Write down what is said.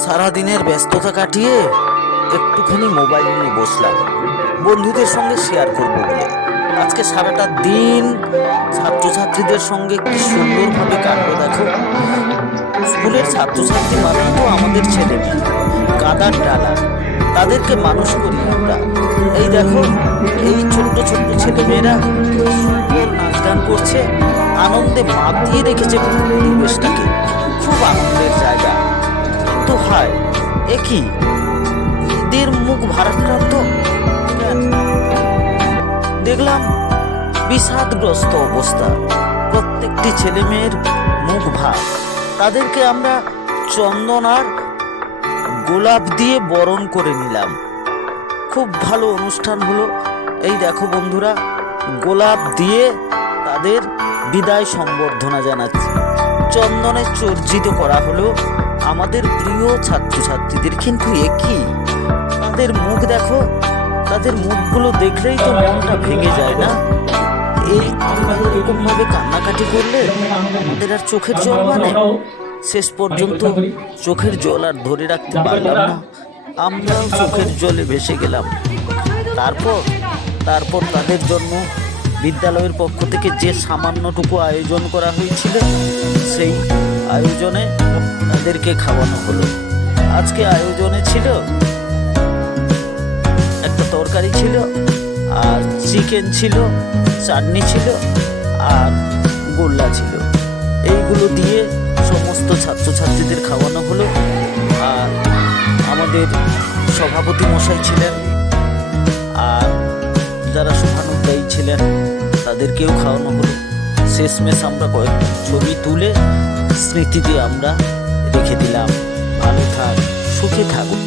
সারাদিনের ব্যস্ততা কাটিয়ে একটুখানি মোবাইল নিয়ে বসলাম বন্ধুদের সঙ্গে শেয়ার করব বলে। আজকে সারাটা দিন ছাত্রছাত্রীদের সঙ্গে কি সুন্দরভাবে কাটলো দেখো। স্কুলের ছাত্রছাত্রী মানেই তো আমাদের ছেলে মেয়ে, কাদার ডালা, তাদেরকে মানুষ করি আমরা। এই দেখো, এই ছোট্ট ছোট্ট ছেলেমেয়েরা সুন্দর নাচ গান করছে, আনন্দে মাতিয়ে রেখেছে পরিবেশটাকে। খুব আনন্দের জায়গা। কিন্তু হায়, এ কি, এদের মুখ ভারাক্রান্ত কেন? দেখলাম বিষাদগ্রস্ত অবস্থা, প্রত্যেকটি ছেলে মেয়ের মুখ ভার। তাদেরকে আমরা চন্দন আর গোলাপ দিয়ে বরণ করে নিলাম। খুব ভালো অনুষ্ঠান হলো। এই দেখো বন্ধুরা, গোলাপ দিয়ে তাদের বিদায় সম্বর্ধনা জানাচ্ছি, চন্দনে চর্জিত করা হলো আমাদের প্রিয় ছাত্রছাত্রীদের। কিন্তু একই, তাদের মুখ দেখো, তাদের মুখগুলো দেখলেই তো মনটা ভেঙে যায় না? এই আমরা এরকম ভাবে কান্নাকাটি করলে আমাদের আর চোখের জল মানে? শেষ পর্যন্ত চোখের জল আর ধরে রাখতে পারলাম না, আমরাও চোখের জলে ভেসে গেলাম। তারপর তাদের জন্য বিদ্যালয়ের পক্ষ থেকে যে সামান্যটুকু আয়োজন করা হয়েছিল, সেই আয়োজনে তাদেরকে খাওয়ানো হলো। আজকে আয়োজনে ছিল একটা তরকারি ছিল, আর চিকেন ছিল, চাটনি ছিল, আর গোল্লা ছিল। এইগুলো দিয়ে সমস্ত ছাত্রছাত্রীদের খাওয়ানো হলো। আর আমাদের সভাপতি মশাই ছিলেন, আর যারা শুভানুধ্যায়ী ছিলেন তাদেরকেও খাওয়ানো হলো। শেষমেশ আমরা কয়েকটা ছবি তুলে স্মৃতি দিয়ে আমরা রেখে দিলাম। ভালো থাক, সুখে থাকুন।